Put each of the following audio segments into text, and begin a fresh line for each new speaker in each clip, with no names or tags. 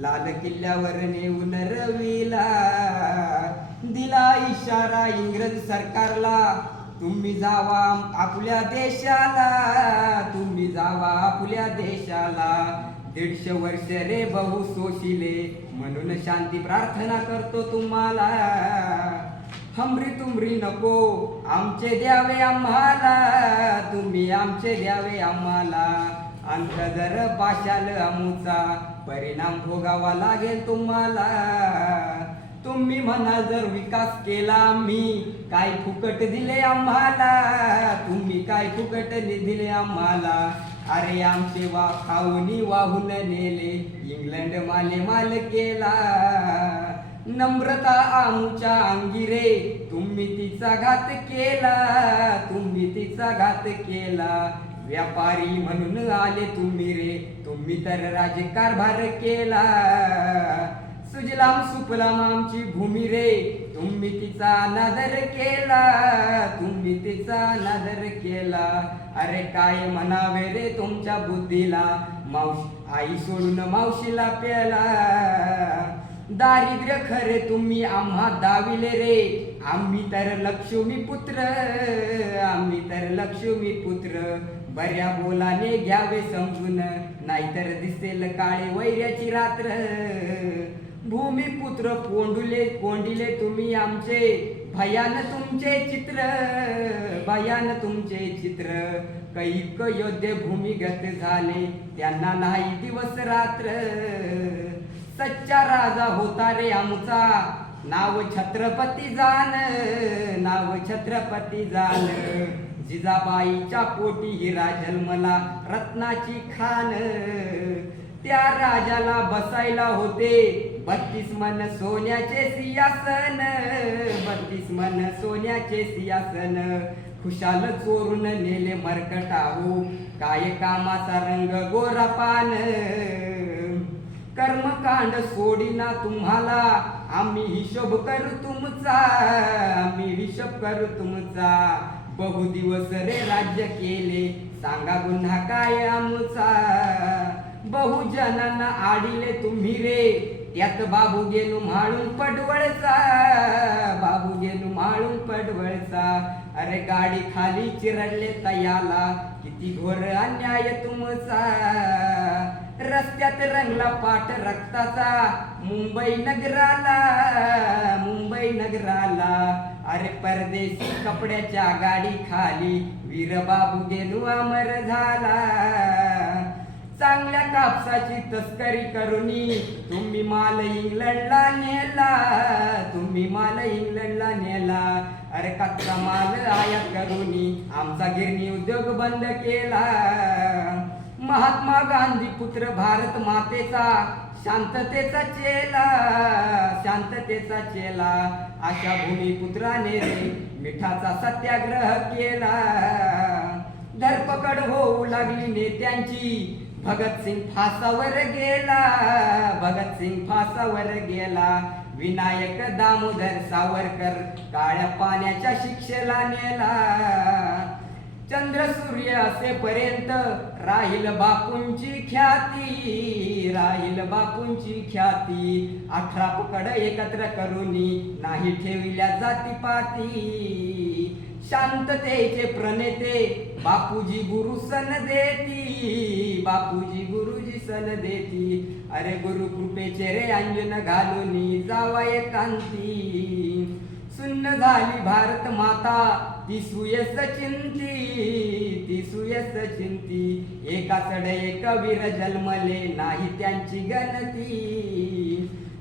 लाल किल्ल्यावर नेऊन रवीला. दिला इशारा इंग्रज सरकारला तुम्ही जावा आपल्या देशाला तुम्ही जावा आपल्या देशाला. दीडशे वर्ष रे बहु सोशिले म्हणून शांती प्रार्थना करतो तुम्हाला. हमरी तुमरी नको आमचे द्यावे आम्हाला. तुम्ही आमचे द्यावे आम्हाला. अंत जर पाशाल अमुचा परिणाम भोगावा लागेल तुम्हाला. तुम्ही म्हणा जर विकास केला आम्ही काय फुकट दिले आम्हाला? तुम्ही काय फुकट दिले आम्हाला? अरे आमचे वा खाऊनी वाहून नेले इंग्लंड माले माल केला. नम्रता आमच्या अंगी रे तुम्ही तिचा घात केला तुम्ही तिचा घात केला. व्यापारी म्हणून आले तुम्ही रे. तुम्ही तर राजकारभार केला. सुजलाम सुफलाम आमची भूमी रे. तुम्ही तिचा नदर केला. तुम्ही तिचा नदर केला. अरे काय म्हणावे रे तुमच्या बुद्धीला. मावशी आई सोडून मावशीला प्याला दारिद्र्य खरे तुम्ही आम्हा दाविले रे. आम्ही तर लक्ष्मी पुत्र आम्ही तर लक्ष्मी पुत्र. बऱ्या बोलाने घ्यावे समजून नाहीतर दिसेल काळे वैर्याची रात्र. भूमिपुत्र कोंडुले कोंडिले तुम्ही आमचे भयान तुमचे चित्र भयान तुमचे चित्र. कैक योद्धे भूमिगत झाले त्यांना नाही दिवस रात्र. सच्चा राजा होता रे आमचा नाव छत्रपती जान नाव छत्रपती जान. जिजाबाईच्या पोटी हिरा जन्मला रत्नाची खान. त्या राजाला बसायला होते बत्तीस मन सोन्याचे सियासन बत्तीस मन सोन्याचे सियासन खुशाल चोरून नेले मरकटाहू. काय कामाचा रंग गोरा पान. कर्मकांड सोडिना तुम्हाला. आम्ही हिशोब करू तुमचा आम्ही हिशोब करू तुमचा. बहु दिवस रे राज्य केले सांगा गुन्हा काय आमचा. बहुजनांना आडिले तुम्ही रे त्यात बाबू गेलो म्हाळून पडवळचा. बाबू गेलो म्हाळून पडवळचा. अरे गाडी खाली चिरडले तयाला किती घोर अन्याय तुमचा. रस्त्यात रंगला पाठ रक्ताचा. मुंबई नगराला मुंबई नगराला. अरे परदेशी कपड्याच्या गाडी खाली. वीरबाबू गेलू अमर झाला. चांगल्या कापसाची तस्करी करुनी. तुम्ही माल इंग्लंडला नेला. तुम्ही माल इंग्लंडला नेला. अरे कच्चा माल आयात करूनी. आमचा गिरणी उद्योग बंद केला. महात्मा गांधी पुत्र भारत मातेचा शांततेचा चेला शांततेचा चेला. अशा भूमिपुत्राने रे मिठाचा सत्याग्रह केला. धरपकड होऊ लागली नेत्यांची. भगतसिंग फासावर गेला भगतसिंग फासावर गेला. विनायक दामोदर सावरकर काळ्या पाण्याच्या शिक्षेला नेला. चंद्र सूर्य असेपर्यंत राहील बापूंची ख्याती राहील बापूंची ख्याती. अठरा पुकड एकत्र करूनी नाही ठेविल्या जातीपाती शांततेचे प्रणेते बापूजी गुरु सन देती बापूजी गुरुजी सन देती. अरे गुरु कृपेचे रे अंजन घालूनी जावाय कांती. सुन्न झाली भारत माता ती सुयस चिंती ती सुयस चिंती एका सडे एक वीर जन्मले नाही त्यांची गणती.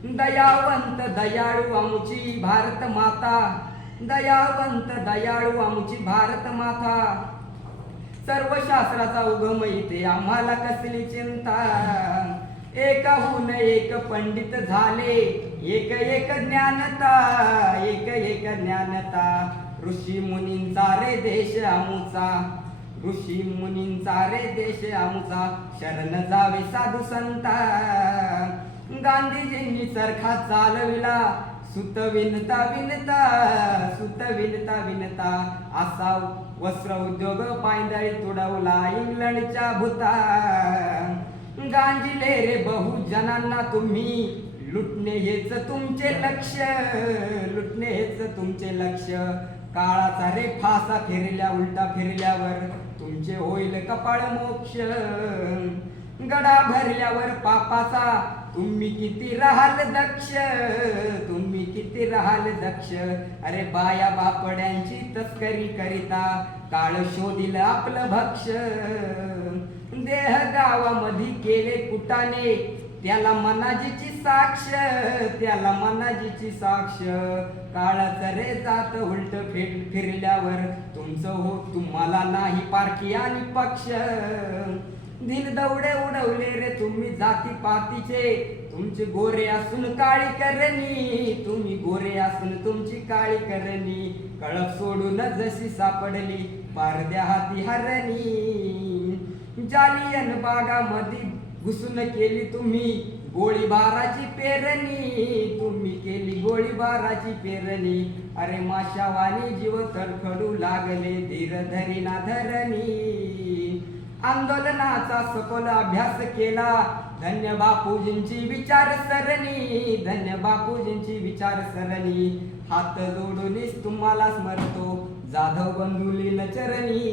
दयावंत दयाळू आमची भारत माता. दयावंत दयाळू आमची भारत माता. सर्व शास्त्राचा उगम इथे आम्हाला कसली चिंता? एकाहून एक पंडित झाले एक एक ज्ञानता एक एक ज्ञानता. ऋषी मुनींचा रे देश आमुचा. ऋषी मुनींचा रे देश आमुचा. शरण जावे साधू संता. गांधीजींनी चरखा चालविला. सुत विनता विनता सुत विनता विनता. असा वस्त्र उद्योग पायदळी तुडवला इंग्लंडच्या भूता. गांजिले रे बहुजनांना तुम्ही लुटणे हेच तुमचे लक्ष लुटणे हेच तुमचे लक्ष. काळाचा रे फासा फिरल्या उलटा फिरल्यावर तुमचे होईल कपाळ मोक्ष. गडा भरल्यावर पापाचा तुम्ही किती राहाल दक्ष? तुम्ही किती राहाल दक्ष? अरे बाया बापड्यांची तस्करी करिता काळ शोधिल आपलं भक्ष. देह गावामध्ये केले कुटाने त्याला मनाजीची साक्ष त्याला मनाजीची साक्ष. काळाच रे जात उलट फिर फिरल्यावर तुमचं हो तुम्हाला नाही पारखी आणि पक्ष. दिन दौडे उडवले रे तुम्ही जाती पातीचे. तुमचे गोरे असून काळी करणी. तुम्ही गोरे असून तुमची काळी करणी. कळप सोडून जशी सापडली पारद्या हाती हरणी. जालियन बागामध्ये घुसून केली तुम्ही. गोळीबाराची पेरणी. तुम्ही केली गोळीबाराची पेरणी. अरे माशावानी जीव तडफडू लागले धीर धरीना धरणी. आंदोलनाचा सखोल अभ्यास केला. धन्य बापूजींची विचार सरणी धन्य बापूजींची विचार सरणी हात जोडूनच तुम्हाला स्मरतो. जाधव बंधुलीन चरणी.